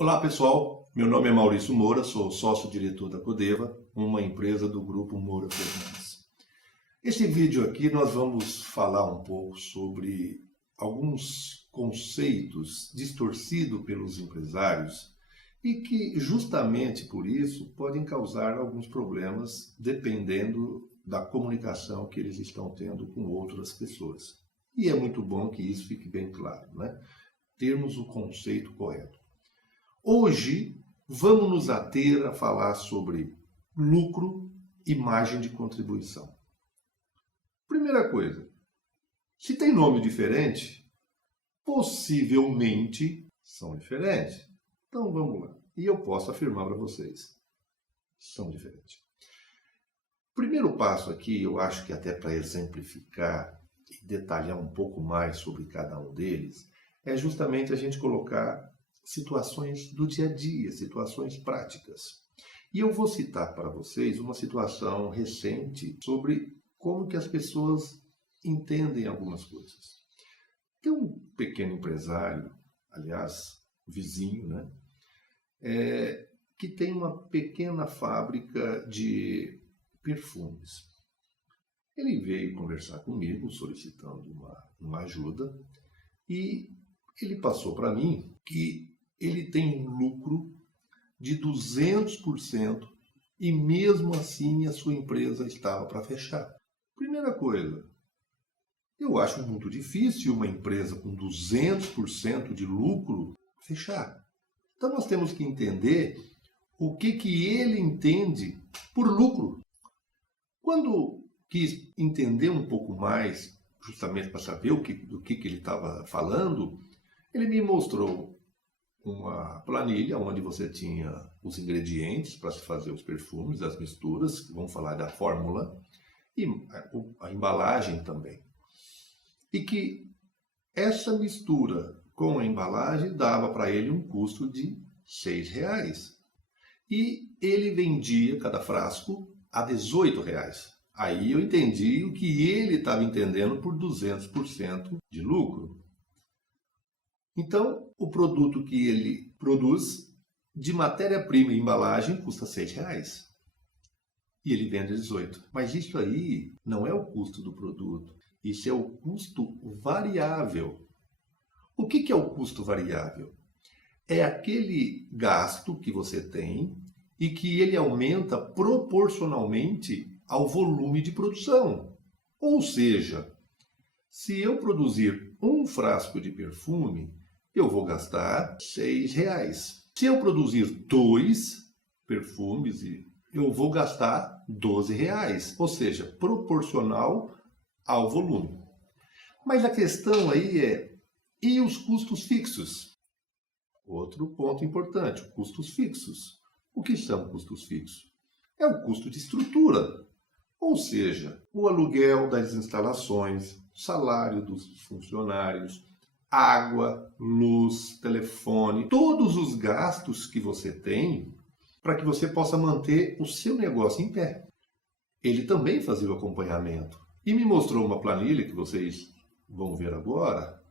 Olá pessoal, meu nome é Maurício Moura, sou sócio-diretor da Codeva, uma empresa do grupo Moura Fernandes. Esse vídeo aqui nós vamos falar um pouco sobre alguns conceitos distorcidos pelos empresários e que justamente por isso podem causar alguns problemas dependendo da comunicação que eles estão tendo com outras pessoas. E é muito bom que isso fique bem claro, né? Termos o conceito correto. Hoje, vamos nos ater a falar sobre lucro e margem de contribuição. Primeira coisa, se tem nome diferente, possivelmente são diferentes. Então vamos lá. E eu posso afirmar para vocês, são diferentes. Primeiro passo aqui, eu acho que até para exemplificar e detalhar um pouco mais sobre cada um deles, é justamente a gente colocar situações do dia a dia, situações práticas. E eu vou citar para vocês uma situação recente sobre como que as pessoas entendem algumas coisas. Tem um pequeno empresário, aliás, vizinho, né? Que tem uma pequena fábrica de perfumes. Ele veio conversar comigo, solicitando uma ajuda, e ele passou para mim que ele tem um lucro de 200% e mesmo assim a sua empresa estava para fechar. Primeira coisa, eu acho muito difícil uma empresa com 200% de lucro fechar. Então nós temos que entender o que ele entende por lucro. Quando quis entender um pouco mais, justamente para saber do que ele estava falando, ele me mostrou uma planilha onde você tinha os ingredientes para se fazer os perfumes, as misturas, vamos falar da fórmula, e a embalagem também. E que essa mistura com a embalagem dava para ele um custo de R$6. E ele vendia cada frasco a R$18. Aí eu entendi o que ele estava entendendo por 200% de lucro. Então, o produto que ele produz de matéria-prima e embalagem custa R$6. E ele vende 18. Mas isso aí não é o custo do produto. Isso é o custo variável. O que é o custo variável? É aquele gasto que você tem e que ele aumenta proporcionalmente ao volume de produção. Ou seja, se eu produzir um frasco de perfume, eu vou gastar R$6. Se eu produzir 2 perfumes, eu vou gastar R$12. Ou seja, proporcional ao volume. Mas a questão aí e os custos fixos? Outro ponto importante, custos fixos. O que são custos fixos? É o custo de estrutura. Ou seja, o aluguel das instalações, salário dos funcionários, água, luz, telefone, todos os gastos que você tem para que você possa manter o seu negócio em pé. Ele também fazia o acompanhamento e me mostrou uma planilha que vocês vão ver agora,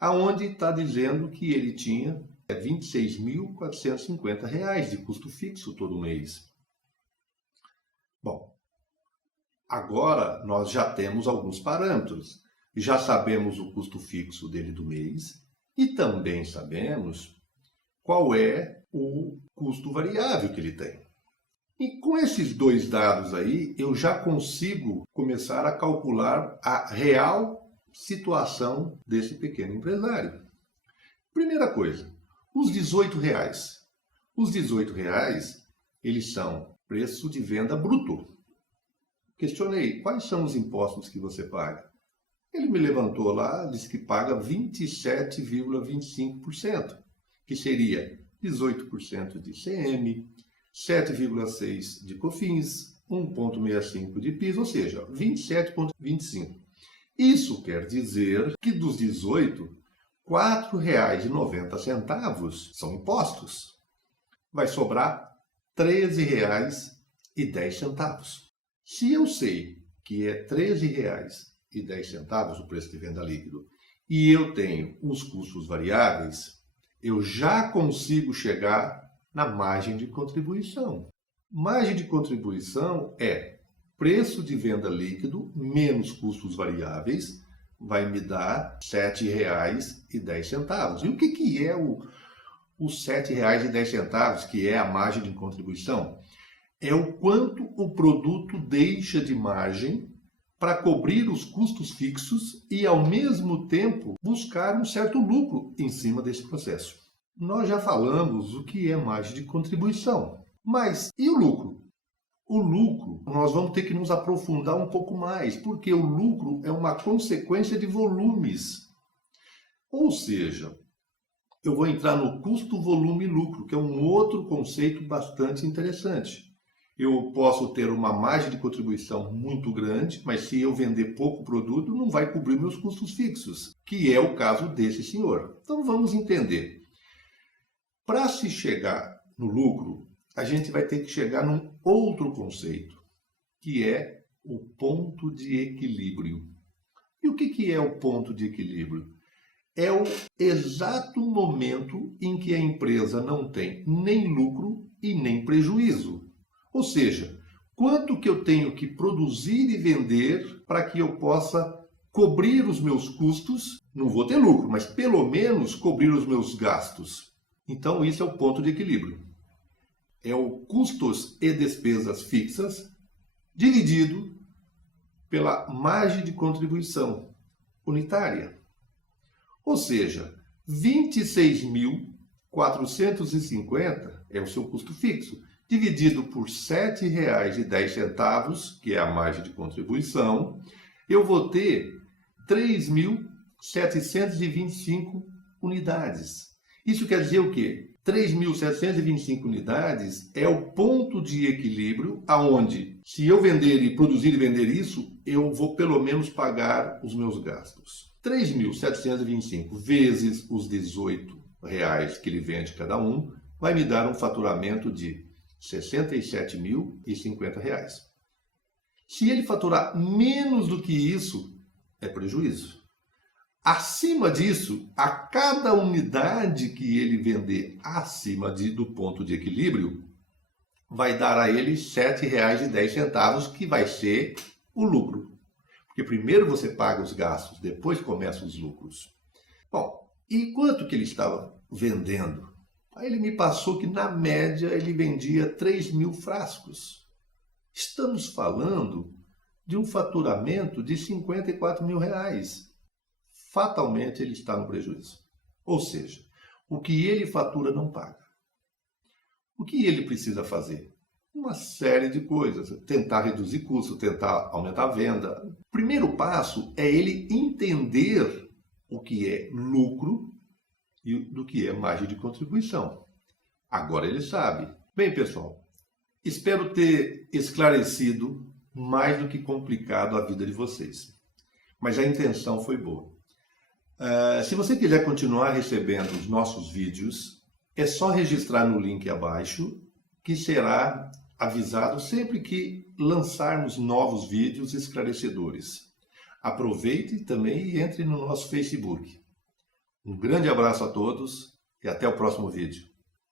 aonde está dizendo que ele tinha R$26.450 de custo fixo todo mês. Bom, agora nós já temos alguns parâmetros. Já sabemos o custo fixo dele do mês e também sabemos qual é o custo variável que ele tem. E com esses dois dados aí, eu já consigo começar a calcular a real situação desse pequeno empresário. Primeira coisa, os R$18. Os R$18, eles são preço de venda bruto. Questionei, quais são os impostos que você paga? Ele me levantou lá, disse que paga 27,25%, que seria 18% de ICM, 7,6% de COFINS, 1,65% de PIS, ou seja, 27,25%. Isso quer dizer que dos 18, R$4,90 são impostos. Vai sobrar R$13,10. Se eu sei que é R$13,10 o preço de venda líquido, e eu tenho os custos variáveis, eu já consigo chegar na margem de contribuição. Margem de contribuição é preço de venda líquido menos custos variáveis, vai me dar R$ 7,10. E o que é os R$ 7,10, que é a margem de contribuição? É o quanto o produto deixa de margem para cobrir os custos fixos e, ao mesmo tempo, buscar um certo lucro em cima desse processo. Nós já falamos o que é margem de contribuição, mas e o lucro? O lucro, nós vamos ter que nos aprofundar um pouco mais, porque o lucro é uma consequência de volumes. Ou seja, eu vou entrar no custo, volume e lucro, que é um outro conceito bastante interessante. Eu posso ter uma margem de contribuição muito grande, mas se eu vender pouco produto, não vai cobrir meus custos fixos, que é o caso desse senhor. Então vamos entender. Para se chegar no lucro, a gente vai ter que chegar num outro conceito, que é o ponto de equilíbrio. E o que é o ponto de equilíbrio? É o exato momento em que a empresa não tem nem lucro e nem prejuízo. Ou seja, quanto que eu tenho que produzir e vender para que eu possa cobrir os meus custos, não vou ter lucro, mas pelo menos cobrir os meus gastos. Então, isso é o ponto de equilíbrio. É o custos e despesas fixas dividido pela margem de contribuição unitária. Ou seja, 26.450 é o seu custo fixo, dividido por R$ 7,10, que é a margem de contribuição, eu vou ter 3.725 unidades. Isso quer dizer o quê? 3.725 unidades é o ponto de equilíbrio aonde, se eu vender e produzir e vender isso, eu vou pelo menos pagar os meus gastos. 3.725 vezes os R$ 18 que ele vende cada um, vai me dar um faturamento de R$ 67.050. Se ele faturar menos do que isso, é prejuízo. Acima disso, a cada unidade que ele vender acima do ponto de equilíbrio, vai dar a ele R$ 7,10, que vai ser o lucro. Porque primeiro você paga os gastos, depois começam os lucros. Bom, e quanto que ele estava vendendo? Aí ele me passou que, na média, ele vendia 3.000 frascos. Estamos falando de um faturamento de R$ 54.000. Fatalmente ele está no prejuízo. Ou seja, o que ele fatura não paga. O que ele precisa fazer? Uma série de coisas. Tentar reduzir custo, tentar aumentar a venda. O primeiro passo é ele entender o que é lucro e do que é margem de contribuição. Agora ele sabe. Bem, pessoal, espero ter esclarecido mais do que complicado a vida de vocês. Mas a intenção foi boa. Se você quiser continuar recebendo os nossos vídeos, é só registrar no link abaixo, que será avisado sempre que lançarmos novos vídeos esclarecedores. Aproveite também e entre no nosso Facebook. Um grande abraço a todos e até o próximo vídeo.